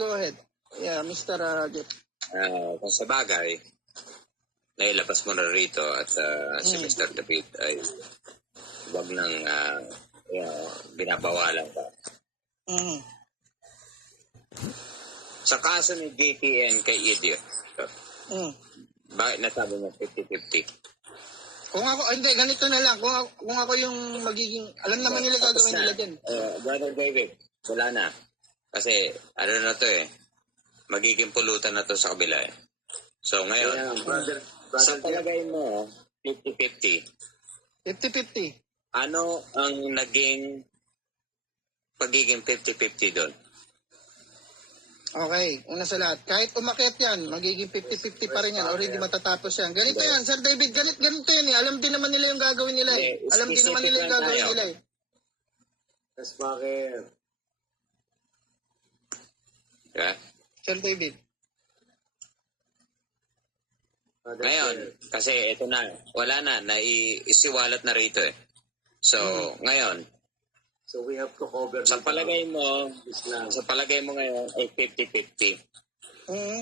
go ahead. Yeah, Mr. Jeff. Kung sa bagay, nailabas mo na rito at si Mr. David ay wag nang binabawalan ka. Sa kaso ni JTN kay Idiot, bakit nasabi mo 50-50? Kung ako, hindi, ganito na lang. Kung ako yung magiging, alam naman nila gagawin nila dyan. Brother David, wala na. Kasi, ano na to magiging pulutan na to sa kabila So, ngayon, sa palagay mo, 50-50. 50-50. Ano ang naging pagiging 50-50 doon? Okay, una sa lahat. Kahit umakyat yan, magiging 50-50 pa rin yan. Already matatapos yan. Ganito yan, Sir David. Ganito yan Alam din naman nila yung gagawin nila Alam din naman nila yung gagawin nila Yes, bakit? Yeah? Sir David. Ngayon, kasi ito na, wala na, naisiwalat na rito So, ngayon, so we have to cover sa palagay mo ngayon ay 50-50.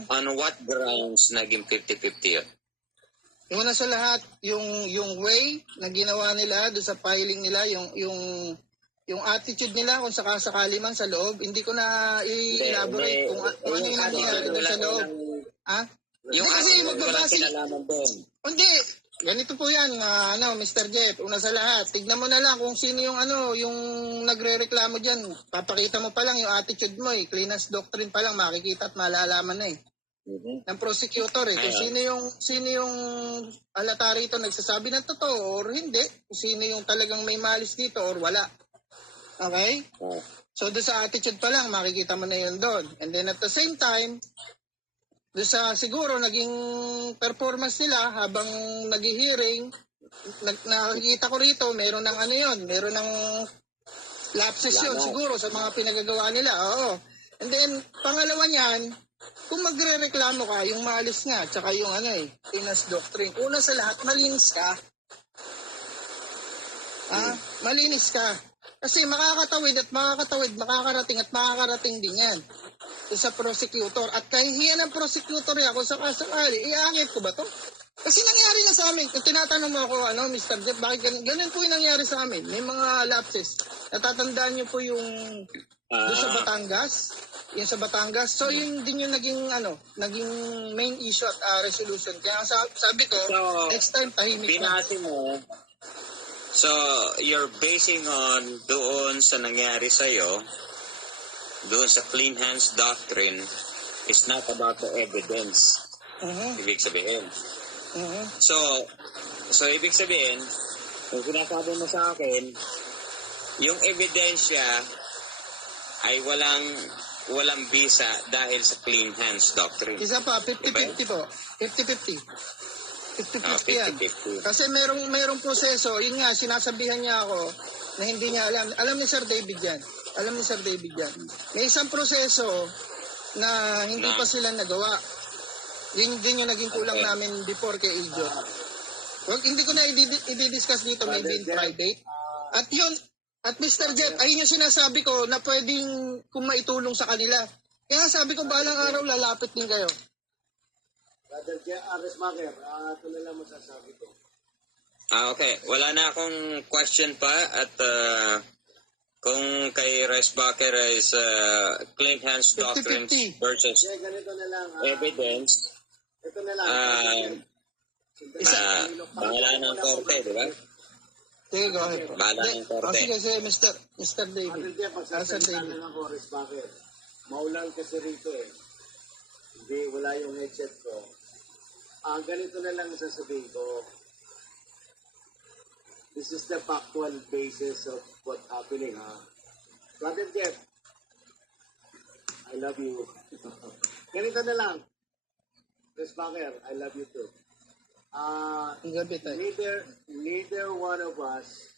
On what grounds naging 50-50 yun? Yung una sa lahat, yung way na ginawa nila doon sa filing nila, yung attitude nila kung sakasakali man sa loob, hindi ko na i-elaborate kung ano yung nangyari doon sa loob. Yung kasi magbabase. Hindi. Ganito po yan, Mr. Jeff. Una sa lahat, tignan mo na lang kung sino yung yung nagrereklamo diyan. Papakita mo pa lang yung attitude mo Clean as doctrine pa lang makikita at malalaman na ng prosecutor Kung sino yung alata rito nagsasabi ng totoo or hindi. Kung sino yung talagang may malis dito or wala. Okay? So doon sa attitude pa lang makikita mo na yun doon. And then at the same time, doon sa siguro naging performance nila habang nag-hearing, nakikita ko rito, meron ng meron ng lapses yun siguro sa mga pinagagawa nila. Oo. And then, pangalawa niyan, kung magre-reklamo ka, yung maalis nga, tsaka yung Pinas Doctrine. Una sa lahat, malinis ka. Malinis ka. Kasi makakarating at makakarating din yan sa prosecutor. At kahihiyan ng prosecutor kung sakasakali, iangit ko ba to? Kasi nangyari na sa amin. Kung tinatanong mo ako, Mr. Jeff, bakit ganun po yung nangyari sa amin? May mga lapses. Natatandaan niyo po yung sa Batangas? Yung sa Batangas. So, yun din yung naging main issue at resolution. Kaya sabi ko, next time, tahimik na. Binati mo. So, you're basing on doon sa nangyari sa'yo, doon sa clean hands doctrine, is not about the evidence. Ibig sabihin. So ibig sabihin, kung sinasabi mo sa akin, yung ebidensya ay walang bisa dahil sa clean hands doctrine. Isa pa, 50-50 po. 50-50. 50-50 yan. Kasi merong proseso, yun nga, sinasabihan niya ako na hindi niya alam. Alam ni Sir David yan. May isang proseso na hindi pa sila nagawa. Yun din yung naging kulang namin before kay Idiot. Hindi ko na i-discuss dito, maybe in private. At yun, at Mr. Jeff, ayun yung sinasabi ko na pwedeng kung maitulong sa kanila. Kaya sabi ko, balang araw lalapit din kayo. Brother Jeff, Aresmaker, ito na lang masasabi ko. Okay. Wala na akong question pa at kung kay Resbacher is clean hands doctrines 50-50 versus ganito na lang, evidence, ito na lang. bahala ng korte, di ba? Sige, go ahead. Bahala ng korte. Sige, Mr. David. Brother Jeff, pagsasalita na lang ko, Aresmaker. Maulan kasi rito Hindi, wala yung headset ko. Ganito na lang sasabihin ko. This is the factual basis of what's happening, Brother Jeff, I love you. Ganito na lang. Resbacher, I love you too. Neither one of us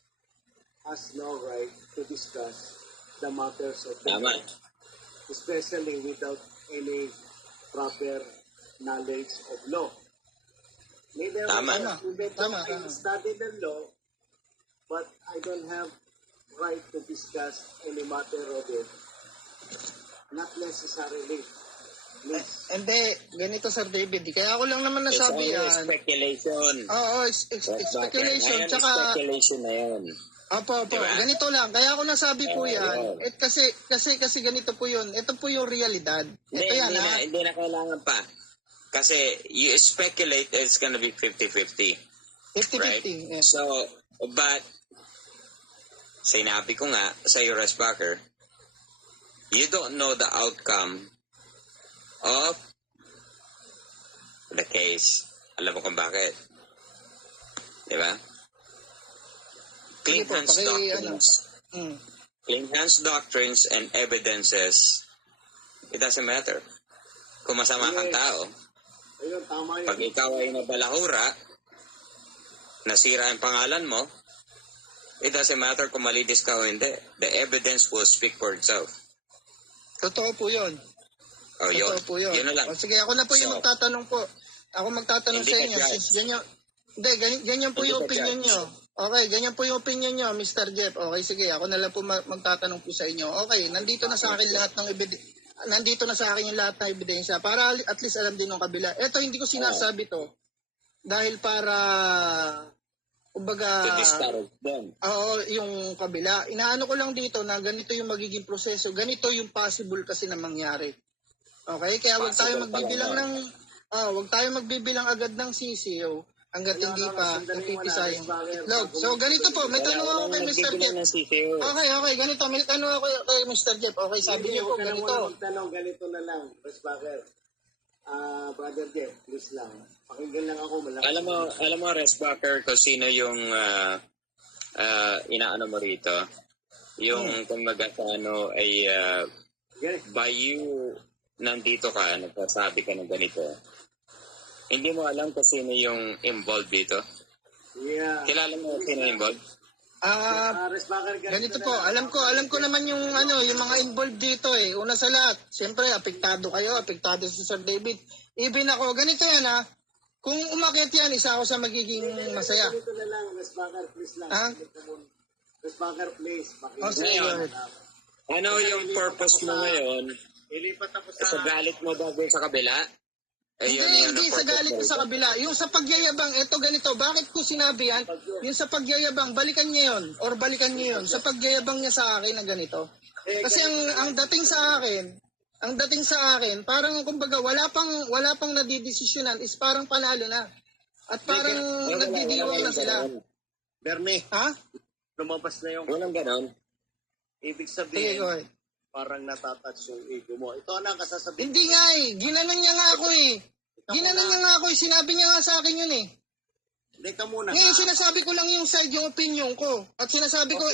has no right to discuss the matters of the law, especially without any proper knowledge of law. Neither one of us, I study the law, but I don't have right to discuss any matter of it Not necessarily. Please. Hindi, ganito Sir David. Kaya ako lang naman It's nasabi only yan. speculation. Oo, it's speculation. Ngayon, Tsaka, speculation na yun. opo. Diba? Ganito lang. Kaya ako nasabi po Oo. yan. Kasi ganito po yun. Ito po yung realidad. Ito yan, ha? Hindi na kailangan pa. Kasi you speculate it's gonna be 50-50. 50-50. Right? Yeah. So, but, sinabi ko nga sa iyo, Resbacher, you don't know the outcome of the case. Alam mo kung bakit. Diba? Clean Sige po, hands doctrines. Clean hands doctrines and evidences, it doesn't matter. Kung masama kang tao, Ayun, tama yun. pag ikaw ay nabalahura, nasira ang pangalan mo, it doesn't matter kung malinis ka o hindi. The evidence will speak for itself. Totoo po yun. O yun. Totoo po yun. Yun na lang. O, sige, ako na po yung So, magtatanong po. Ako magtatanong Hindi sa ka inyo. judge. Since ganyan po Hindi yung ka opinion judge. nyo. Okay, ganyan po yung opinion nyo, Mr. Jeff. Okay, sige, ako na lang po magtatanong po sa inyo. Okay, nandito na sa akin lahat ng nandito na sa akin yung lahat ng ebidensya para at least alam din ng kabila. Ito, hindi ko sinasabi to dahil para kumbaga to discourage them. oo, yung kabila. Inaano ko lang dito na ganito yung magiging proseso. Ganito yung possible kasi na mangyari. Okay? Kaya wag tayo Possible magbibilang pala, ng wag tayo magbibilang agad ng sisiyo hangga't hindi pa napipisa yung itlog. So ganito po, may tanong ako kay Mr. Jeff. Okay, ganito. May tanong ako kay Mr. Jeff. Okay, sabi niyo po Huwag ka na ganito. muna magtanong, ganito na lang, Resbacher. Brother Jeff, please lang. Pakinggan lang ako. Malaki. Alam mo, Resbacher, kung sino yung inaano mo rito. Yung kumbaga sa ano ay Yes. by you nandito ka, nagsasabi ka ng ganito. Hindi mo alam kung sino yung involved dito. Yeah. Kilala mo sino involved? Resbacher, Ganito po, alam ko naman yung yung mga involved dito eh. Una sa lahat, siyempre apektado kayo, apektado si Sir David. Even ako, ganito yan ha. Kung umakyat yan, isa ako sa magiging masaya. Ganito na lang, Resbacher, please lang. Ha? Resbacher, please. Oh, sige, Ngayon, go ahead. ano yung purpose mo ngayon? Ilipat ako Sa galit mo ba sa kabila? Ayun, Hindi ang sa purpose galit mo ko sa rito. kabila. Yung sa pagyayabang, eto ganito, bakit ko sinabi yan? Yung sa pagyayabang, balikan niya yun. Or balikan niyo yun. Sa pagyayabang niya sa akin na ganito. Kasi ang dating sa akin, parang kumbaga wala pang nadidesisyonan is parang panalo na. At parang nagdidiwang na sila. Bernie, Ha? lumabas na yung Walang ganon. ibig Sige, sabihin, go ahead. parang natatouch yung ego mo. Ito na ang kasasabihin. Hindi nga eh. Ginanon niya nga ako eh. Ginanon niya nga ako eh. Sinabi niya nga sa akin yun eh. Hindi ka muna. Ngayon sinasabi ko lang yung side, yung opinion ko. At sinasabi ko,